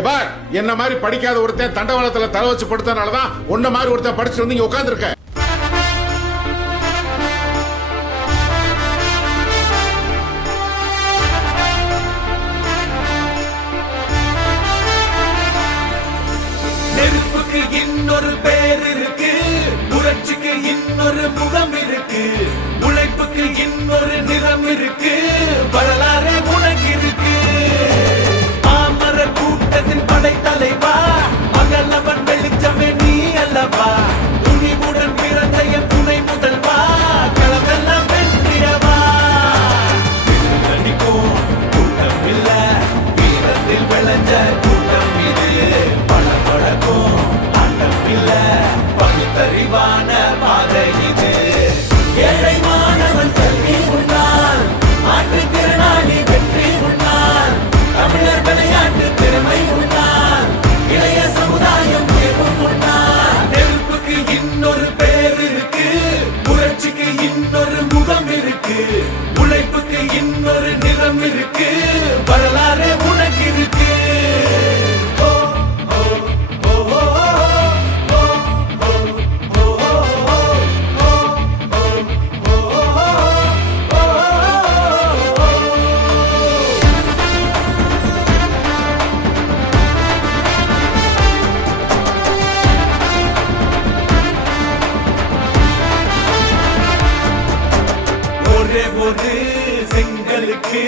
பார், என்ன மாதிரி படிக்காத ஒருத்தன் தண்டவாளத்துல தலை வச்சு படுத்தனாலதான் உன்ன மாதிரி ஒருத்தன் படிச்சுட்டு வந்து இங்க உட்கார்ந்துருக்க. நெருப்புக்கு இன்னொரு பேர் இருக்கு, புரட்சிக்கு இன்னொரு முகம் இருக்கு, உழைப்புக்கு இன்னொரு நிறம் இருக்கு, வரலாறு உனக்கு இருக்கு. பாமர கூட்டத்தின் படைத்தலைவா, மகளவன் வெளிச்சமே நீ அல்லவா, துணிவுடன் பிறந்த என் துணை முதல்வா, களமெல்லாம் வென்றிடவா. நடிக்கும் கூட்டம் இல்ல, வீரத்தில் விளைஞ்ச கூட்டம் இது, பழப்பழக்கும் ஆட்டம் இல்ல, பகுத்தறிவான பாதை இது. ஏழை மாணவன் கல்வி உண்டால், மாற்றுத்திறனாளி வெற்றி உண்டால், தமிழர் விளையாட்டு திறமை உண்டால், இளைய சமுதாயம் தேர்வும் உண்டால். நெருப்புக்கு இன்னொரு பேர் இருக்கு, புரட்சிக்கு இன்னொரு முகம் இருக்கு, உழைப்புக்கு இன்னொரு நிறம் இருக்கு, வரலாறு உனக்கு இருக்கு. ஒரே ஒரு செங்கலுக்கு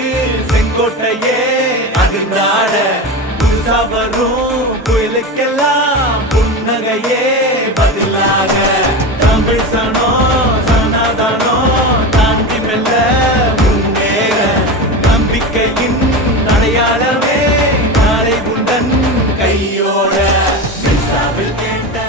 செங்கோட்டையே அதிர்ந்தாட, புதுசா வரும் புயலுக்கெல்லாம் புன்னகையே பதிலாக, தமிழ் சனம் சனாதனம் தாண்டி மெல்ல முன்னேற, நம்பிக்கையின் அடையாளமே நாளை உந்தன் கையோட. மின்சாவில் கேட்ட